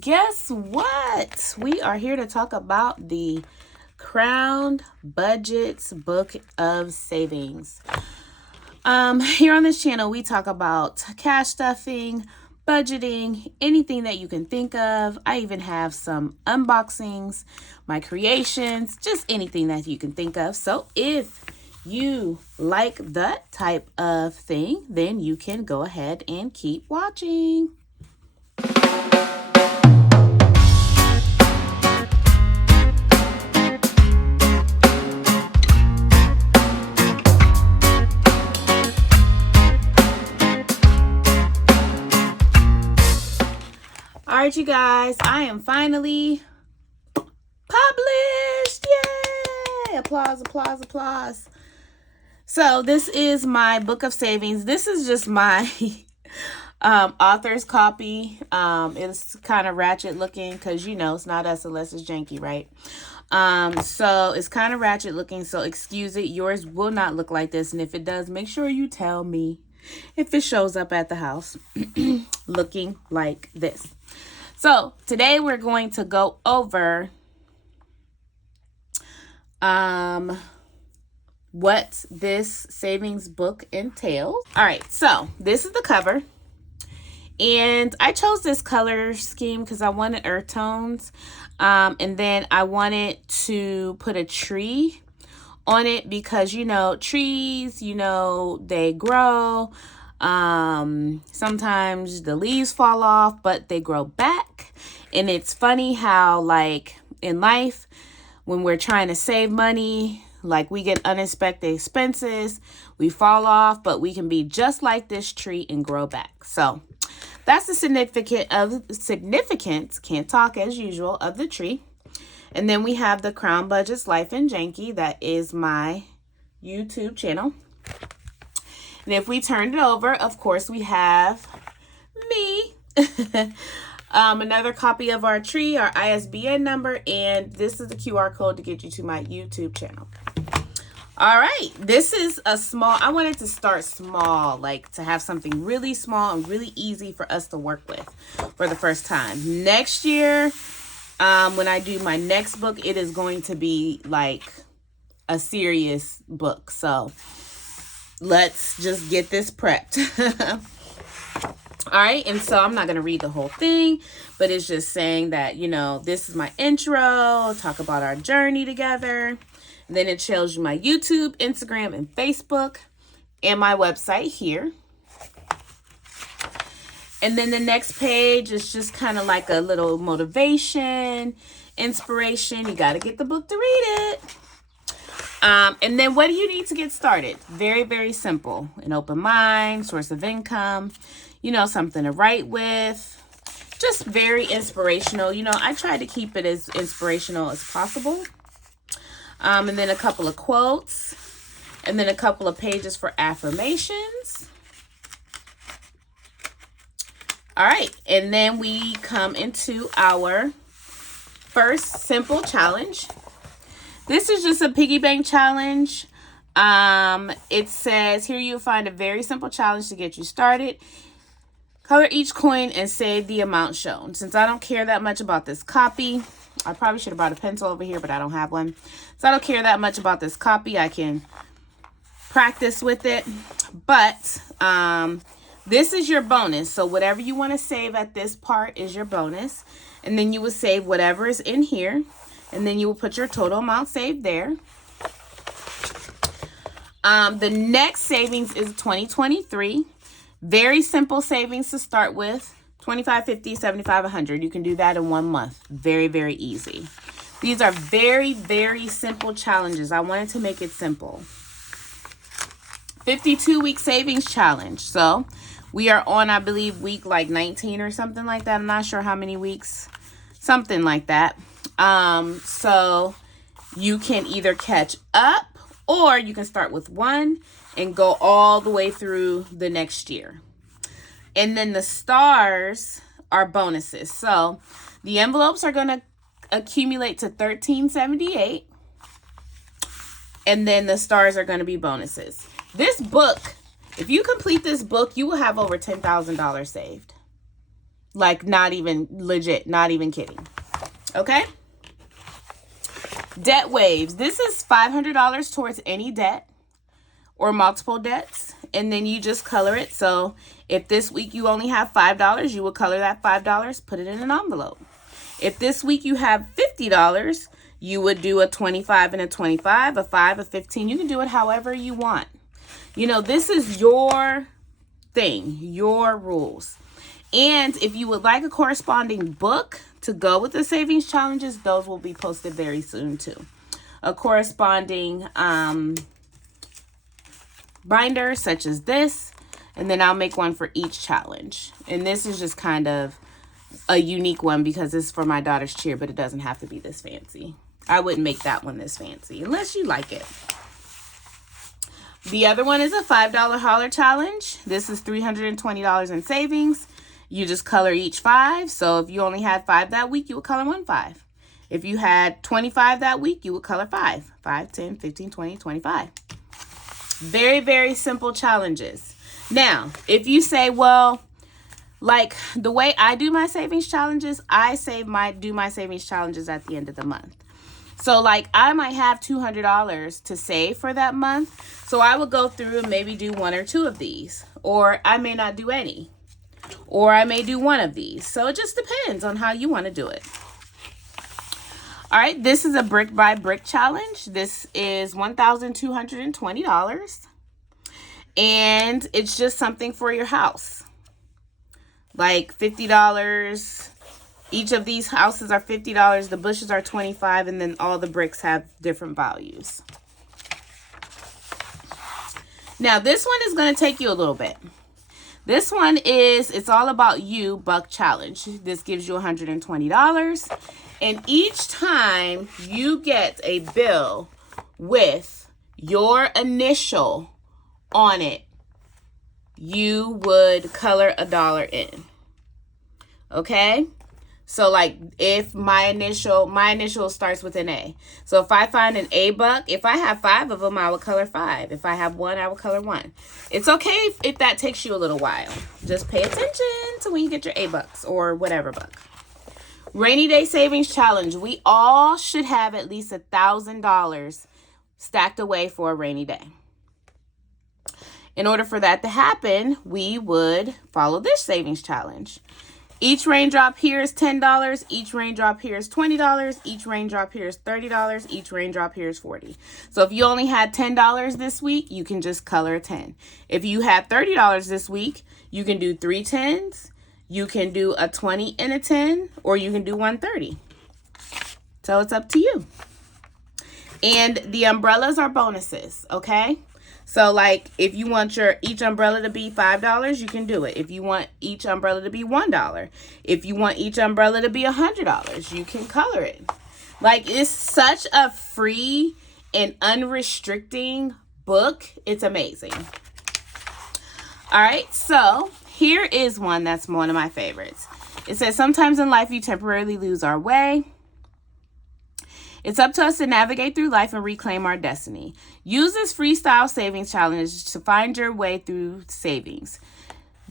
Guess what? We are here to talk about the Crown Budget's Book of Savings. Here on this channel, we talk about cash stuffing, budgeting, anything that you can think of. I even have some unboxings, my creations, just anything that you can think of. So if you like that type of thing, then you can go ahead and keep watching. All right, you guys, I am finally published. Yay! Applause, applause, applause. So this is my book of savings. This is just my author's copy. It's kind of ratchet looking because, you know, it's not us unless it's janky, right? So it's kind of ratchet looking, so excuse it. Yours will not look like this, and if it does, make sure you tell me if it shows up at the house looking like this. So today we're going to go over what this savings book entails. All right, so this is the cover. And I chose this color scheme because I wanted earth tones. And then I wanted to put a tree on it because, you know, trees, you know, they grow. Sometimes the leaves fall off, but they grow back. And it's funny how, like, in life, when we're trying to save money, like, we get unexpected expenses, we fall off, but we can be just like this tree and grow back. So that's the significance, can't talk as usual, of the tree. And then we have the Crown Budget's Life in Janky. That is my YouTube channel. And if we turn it over, of course, we have me. Another copy of our tree, our ISBN number, and this is the QR code to get you to my YouTube channel. All right, this is a small, I wanted to start small, like to have something really small and really easy for us to work with for the first time. Next year, when I do my next book, it is going to be like a serious book. So let's just get this prepped. All right, and so I'm not going to read the whole thing, but it's just saying that, you know, this is my intro, talk about our journey together. And then it shows you my YouTube, Instagram, and Facebook, and my website here. And then the next page is just kind of like a little motivation, inspiration. You got to get the book to read it. And then what do you need to get started? Very, very simple. An open mind, source of income, you know, something to write with. Just very inspirational. You know, I try to keep it as inspirational as possible. And then a couple of quotes. And then a couple of pages for affirmations. All right. And then we come into our first simple challenge. This is just a piggy bank challenge. It says, here you'll find a very simple challenge to get you started. Color each coin and save the amount shown. Since I don't care that much about this copy, I probably should have brought a pencil over here, but I don't have one. So I don't care that much about this copy. I can practice with it. But this is your bonus. So whatever you want to save at this part is your bonus. And then you will save whatever is in here. And then you will put your total amount saved there. The next savings is 2023. Very simple savings to start with. 25, 50, 75, 100. You can do that in 1 month. Very, very easy. These are very, very simple challenges. I wanted to make it simple. 52-week savings challenge. So we are on, I believe, week like 19 or something like that. I'm not sure how many weeks. Something like that. So you can either catch up or you can start with one and go all the way through the next year. And then the stars are bonuses. So the envelopes are going to accumulate to $13.78. And then the stars are going to be bonuses. This book, if you complete this book, you will have over $10,000 saved. Like, not even legit, not even kidding. Okay? Debt waves. This is $500 towards any debt or multiple debts. And then you just color it. So if this week you only have $5, you will color that $5, put it in an envelope. If this week you have $50, you would do a 25 and a 25, a 5, a 15. You can do it however you want. You know, this is your thing, your rules. And if you would like a corresponding book to go with the savings challenges, those will be posted very soon too. A corresponding binder such as this, and then I'll make one for each challenge. And this is just kind of a unique one because it's for my daughter's cheer, but it doesn't have to be this fancy. I wouldn't make that one this fancy unless you like it. The other one is a $5 hauler challenge. This is $320 in savings. You just color each 5. So if you only had 5 that week, you would color 1 5. If you had 25 that week, you would color 5. 5, 10, 15, 20, 25. Very, very simple challenges. Now, if you say, well, like the way I do my savings challenges, I do my savings challenges at the end of the month. So like I might have $200 to save for that month. So I would go through and maybe do 1 or 2 of these, or I may not do any, or I may do 1 of these. So it just depends on how you want to do it. All right, this is a brick by brick challenge. This is $1,220. And it's just something for your house. Like $50. Each of these houses are $50. The bushes are $25. And then all the bricks have different values. Now, this one is going to take you a little bit. This one is, it's all about you, buck challenge. This gives you $120. And each time you get a bill with your initial on it, you would color $1 in. Okay? So like if my initial starts with an A. So if I find an A buck, if I have 5 of them, I would color 5. If I have 1, I would color 1. It's okay if that takes you a little while. Just pay attention to when you get your A bucks or whatever buck. Rainy day savings challenge. We all should have at least $1,000 stacked away for a rainy day. In order for that to happen, we would follow this savings challenge. Each raindrop here is $10. Each raindrop here is $20. Each raindrop here is $30. Each raindrop here is $40. So if you only had $10 this week, you can just color a 10. If you had $30 this week, you can do 3 10s. You can do a 20 and a 10, or you can do 130. So it's up to you. And the umbrellas are bonuses, okay? So like if you want each umbrella to be $5, you can do it. If you want each umbrella to be $1, if you want each umbrella to be $100, you can color it. Like it's such a free and unrestricting book. It's amazing. All right, so here is one that's one of my favorites. It says, sometimes in life you temporarily lose our way. It's up to us to navigate through life and reclaim our destiny. Use this freestyle savings challenge to find your way through savings.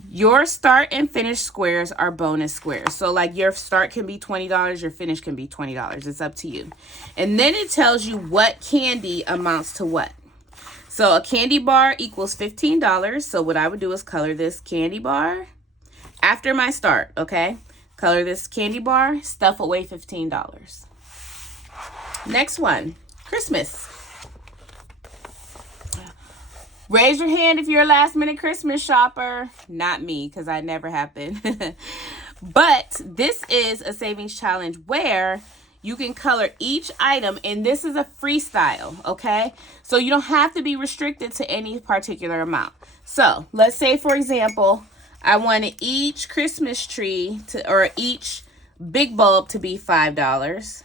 Your start and finish squares are bonus squares. So like your start can be $20, your finish can be $20. It's up to you. And then it tells you what candy amounts to what. So a candy bar equals $15. So what I would do is color this candy bar after my start, okay? Color this candy bar, stuff away $15. Next one, Christmas. Raise your hand if you're a last minute Christmas shopper. Not me, because I never have been. But this is a savings challenge where you can color each item, and this is a freestyle, okay? So you don't have to be restricted to any particular amount. So let's say, for example, I wanted each Christmas tree or each big bulb to be $5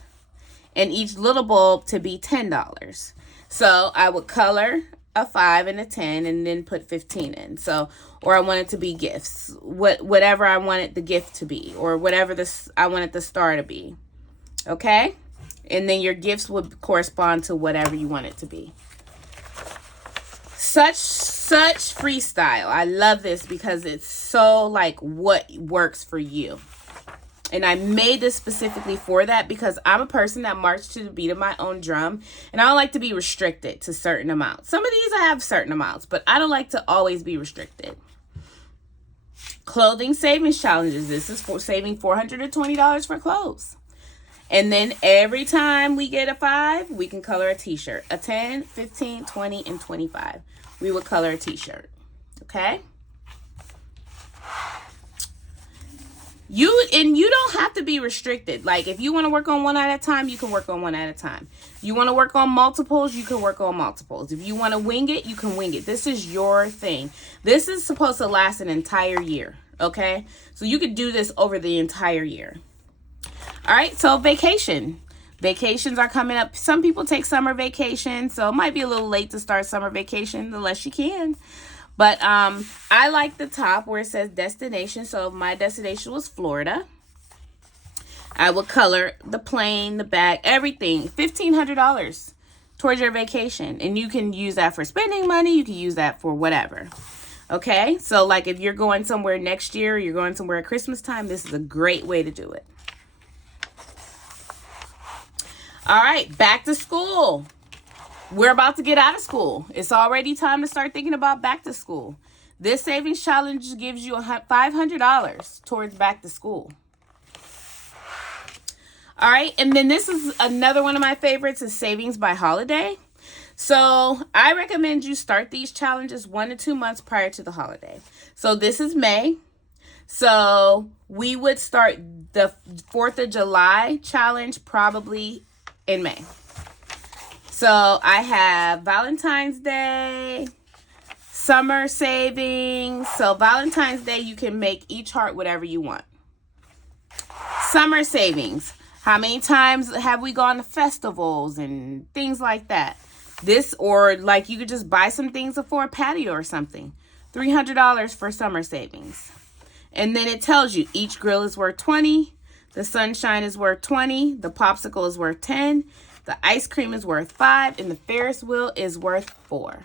and each little bulb to be $10. So I would color a 5 and a 10 and then put 15 in. So, or I want it to be gifts, whatever I wanted the gift to be, or whatever I wanted the star to be. Okay? And then your gifts would correspond to whatever you want it to be. Such such freestyle. I love this because it's so like what works for you. And I made this specifically for that because I'm a person that marches to the beat of my own drum. And I don't like to be restricted to certain amounts. Some of these I have certain amounts, but I don't like to always be restricted. Clothing savings challenges. This is for saving $420 for clothes. And then every time we get a 5, we can color a t-shirt. A 10, 15, 20, and 25. We would color a t-shirt. Okay? You don't have to be restricted. Like, if you want to work on one at a time, you can work on one at a time. You want to work on multiples, you can work on multiples. If you want to wing it, you can wing it. This is your thing. This is supposed to last an entire year, okay? So you could do this over the entire year. All right, so vacation. Vacations are coming up. Some people take summer vacation, so it might be a little late to start summer vacation unless you can. But I like the top where it says destination. So if my destination was Florida, I would color the plane, the bag, everything. $1,500 towards your vacation. And you can use that for spending money. You can use that for whatever. Okay? So like if you're going somewhere next year, or you're going somewhere at Christmas time, this is a great way to do it. All right, back to school. We're about to get out of school. It's already time to start thinking about back to school. This savings challenge gives you $500 towards back to school. All right, and then this is another one of my favorites is savings by holiday. So I recommend you start these challenges 1 to 2 months prior to the holiday. So this is May. So we would start the 4th of July challenge probably in May. So I have Valentine's Day, summer savings. So Valentine's Day, you can make each heart whatever you want. Summer savings. How many times have we gone to festivals and things like that? This, or like you could just buy some things for a patio or something. $300 for summer savings. And then it tells you each grill is worth 20. The sunshine is worth 20. The popsicle is worth 10. The ice cream is worth 5, and the Ferris wheel is worth 4.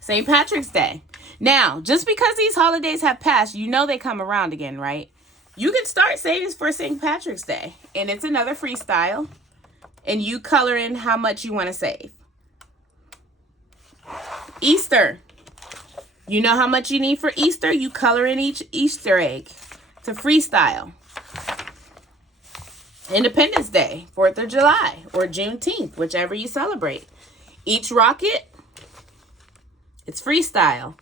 St. Patrick's Day. Now, just because these holidays have passed, you know they come around again, right? You can start savings for St. Patrick's Day, and it's another freestyle, and you color in how much you want to save. Easter. You know how much you need for Easter? You color in each Easter egg. It's a freestyle. Independence Day, 4th of July, or Juneteenth, whichever you celebrate. Each rocket, it's freestyle.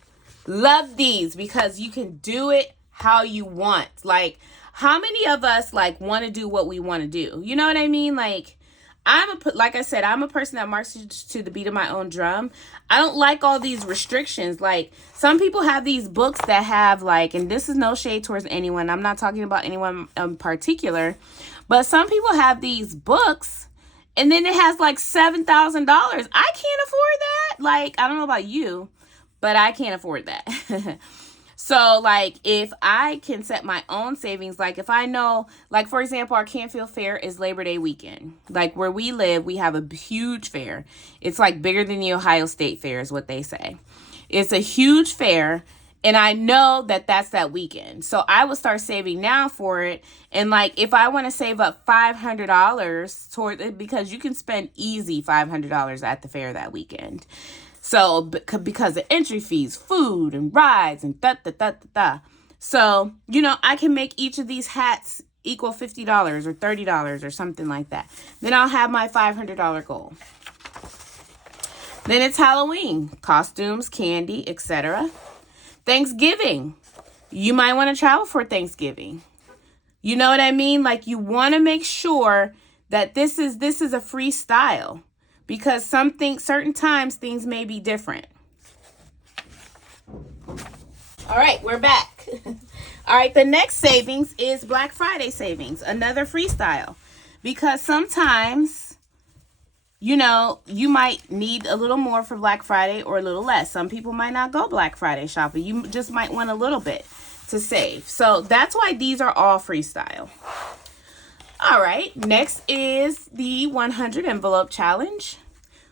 Love these because you can do it how you want. Like, how many of us, like, want to do what we want to do? You know what I mean? Like, like I said, I'm a person that marches to the beat of my own drum. I don't like all these restrictions. Like, some people have these books that have, like, and this is no shade towards anyone. I'm not talking about anyone in particular. But some people have these books, and then it has like $7,000. I can't afford that. Like, I don't know about you, but I can't afford that. So, like, if I can set my own savings, like if I know, like, for example, our Canfield Fair is Labor Day weekend. Like, where we live, we have a huge fair. It's like bigger than the Ohio State Fair is what they say. It's a huge fair. And I know that that's that weekend. So I will start saving now for it. And like, if I want to save up $500 toward it, because you can spend easy $500 at the fair that weekend. So because of entry fees, food and rides and da. So, you know, I can make each of these hats equal $50 or $30 or something like that. Then I'll have my $500 goal. Then it's Halloween, costumes, candy, etc. Thanksgiving. You might want to travel for Thanksgiving. You know what I mean? Like, you want to make sure that this is a freestyle because certain times things may be different. All right, we're back. All right, the next savings is Black Friday savings, another freestyle, because sometimes, you know, you might need a little more for Black Friday or a little less. Some people might not go Black Friday shopping. You just might want a little bit to save. So that's why these are all freestyle. All right, next is the 100 envelope challenge.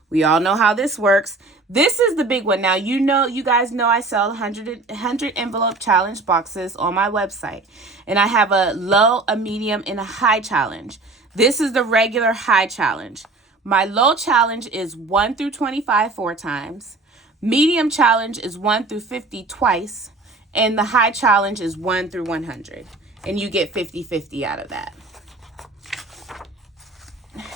We all know how this works. This is the big one. Now, you guys know I sell 100 envelope challenge boxes on my website. And I have a low, a medium, and a high challenge. This is the regular high challenge. My low challenge is 1 through 25 4 times. Medium challenge is 1 through 50 twice. And the high challenge is 1 through 100. And you get 50-50 out of that.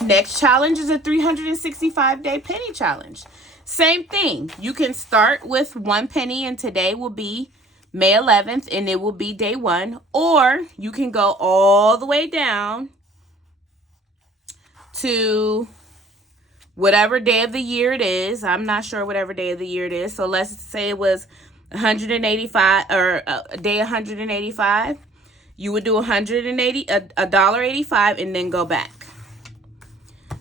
Next challenge is a 365-day penny challenge. Same thing. You can start with 1 penny, and today will be May 11th, and it will be day 1. Or you can go all the way down to whatever day of the year it is. I'm not sure whatever day of the year it is. So let's say it was 185 or day 185. You would do $1.85 and then go back.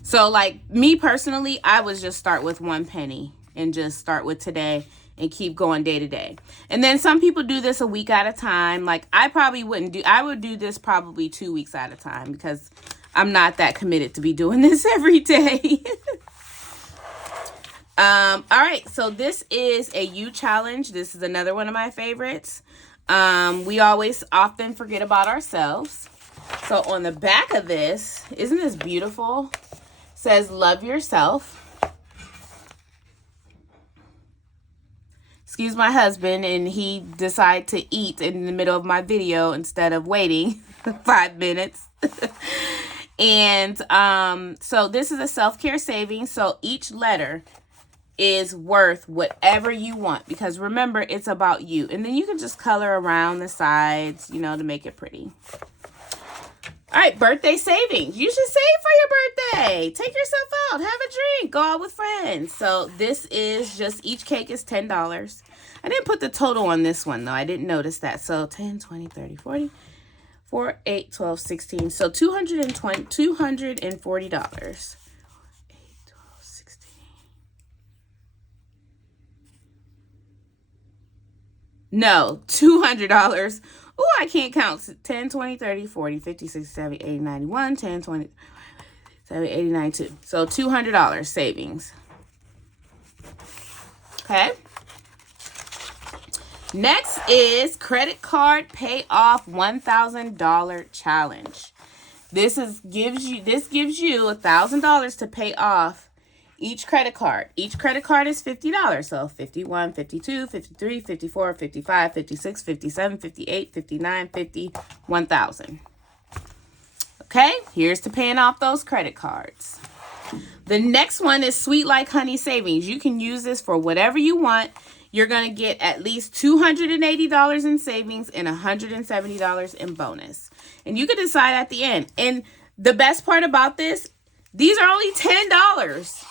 So like me personally, I would just start with 1 penny and just start with today and keep going day to day. And then some people do this a week at a time. Like I probably wouldn't do, I would do this probably 2 weeks at a time because I'm not that committed to be doing this every day. All right, so this is a U challenge. This is another one of my favorites. We always often forget about ourselves. So on the back of this, isn't this beautiful? Says love yourself. Excuse my husband, and he decided to eat in the middle of my video instead of waiting 5 minutes. And so this is a self-care savings. So each letter is worth whatever you want, because remember, it's about you. And then you can just color around the sides, you know, to make it pretty. All right, birthday savings. You should save for your birthday. Take yourself out, have a drink, go out with friends. So this is just, each cake is $10. I didn't put the total on this one though. I didn't notice that. So 10, 20, 30, 40, 4, 8, 12, 16. So $240. No, $200. Oh, I can't count. 10, 20, 30, 40, 50, 60, 70, 80, 91, 10, 20, 70, 80, 92. So $200 savings. Okay. Next is credit card pay off $1,000 challenge. This gives you $1,000 to pay off each credit card. Each credit card is $50. So 51, 52, 53, 54, 55, 56, 57, 58, 59, 50, 1,000. Okay, here's to paying off those credit cards. The next one is Sweet Like Honey Savings. You can use this for whatever you want. You're going to get at least $280 in savings and $170 in bonus. And you can decide at the end. And the best part about this, these are only $10.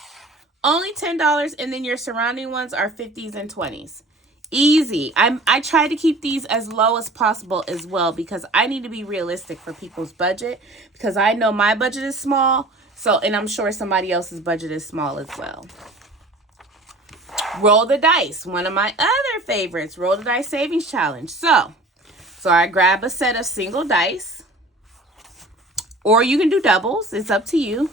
Only $10, and then your surrounding ones are 50s and 20s. Easy. I try to keep these as low as possible as well, because I need to be realistic for people's budget, because I know my budget is small. So, and I'm sure somebody else's budget is small as well. Roll the dice. One of my other favorites, roll the dice savings challenge. So I grab a set of single dice, or you can do doubles. It's up to you.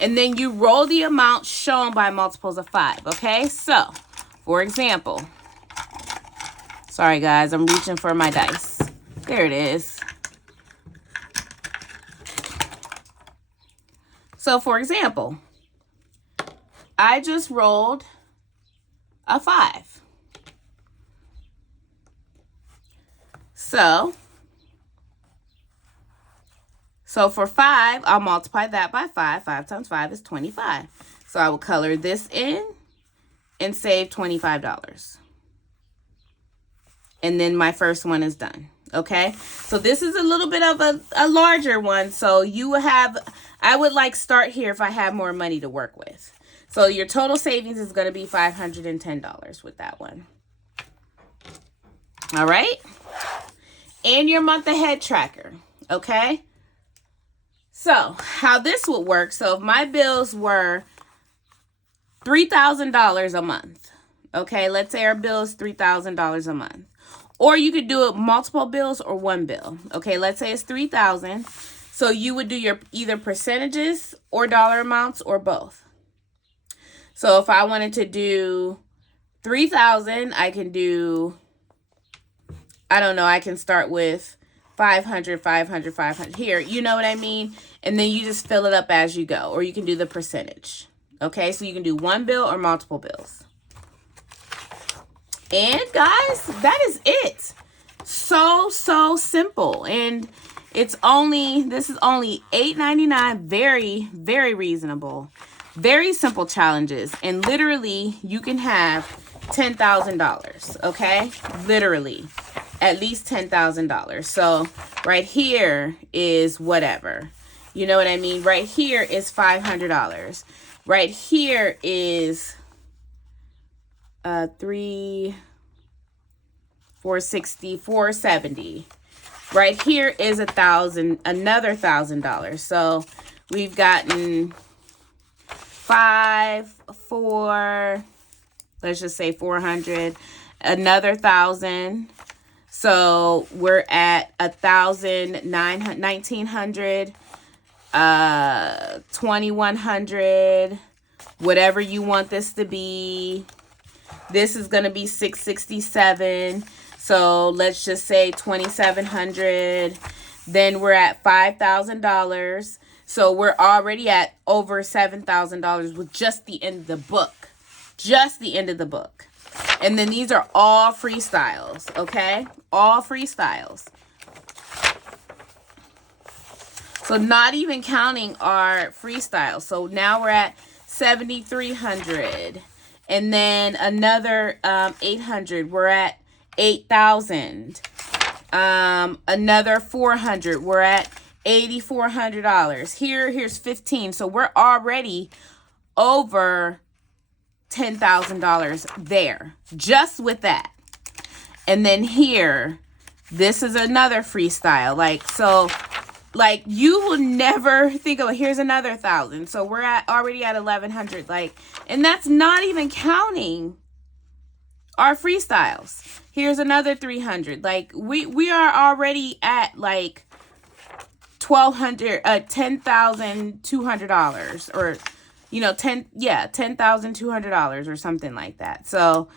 And then you roll the amount shown by multiples of 5, okay? So, for example, sorry guys, I'm reaching for my dice. There it is. So, for example, I just rolled a 5. So for 5, I'll multiply that by 5. 5 times 5 is 25. So I will color this in and save $25. And then my first one is done. Okay, so this is a little bit of a larger one. So you will have, I would like start here if I have more money to work with. So your total savings is going to be $510 with that one. All right. And your month ahead tracker. Okay. So how this would work. So if my bills were $3,000 a month. Okay. Let's say our bill is $3,000 a month. Or you could do it multiple bills or one bill. Okay, let's say it's $3,000. So you would do your either percentages or dollar amounts or both. So if I wanted to do $3,000, I can do, I don't know, I can start with 500, 500, 500 here. You know what I mean? And then you just fill it up as you go, or you can do the percentage. Okay, so you can do one bill or multiple bills. And guys, that is it. So simple. And this is only $8.99. Very, very reasonable. Very simple challenges. And literally, you can have $10,000. Okay? Literally. At least $10,000. So right here is whatever. You know what I mean? Right here is $500. Right here is 460, 470. Right here is another $1,000. So we've gotten 5, 4, let's just say 400, another 1,000. So we're at 1,900, 1,900, 2,100, whatever you want this to be. This is going to be 667. So let's just say 2,700. Then we're at $5,000. So we're already at over $7,000 with just the end of the book. Just the end of the book. And then these are all freestyles, okay? All freestyles. So not even counting our freestyles. So now we're at 7,300. And then another 800. We're at 8,000. Another 400. We're at $8,400. Here's 15. So we're already over $10,000 there, just with that. And then here, this is another freestyle. Like you will never think of, here's another 1,000. So we're already at 1,100. And that's not even counting our freestyles. Here's another 300. We are already at $10,200 or $10,200 or something like that. So,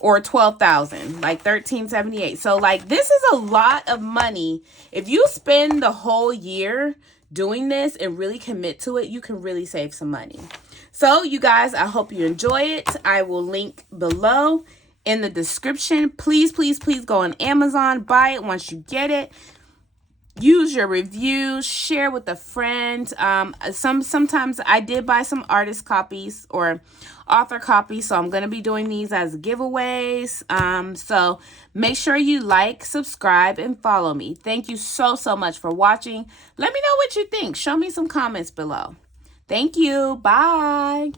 or 12,000, like 1,378. So this is a lot of money. If you spend the whole year doing this and really commit to it, you can really save some money. So you guys, I hope you enjoy it. I will link below in the description. Please, please, please go on Amazon, buy it once you get it. Use your reviews, share with a friend. Sometimes I did buy some artist copies or author copies, so I'm going to be doing these as giveaways. So make sure you like, subscribe, and follow me. Thank you so much for watching. Let me know what you think. Show me some comments below. Thank you. Bye.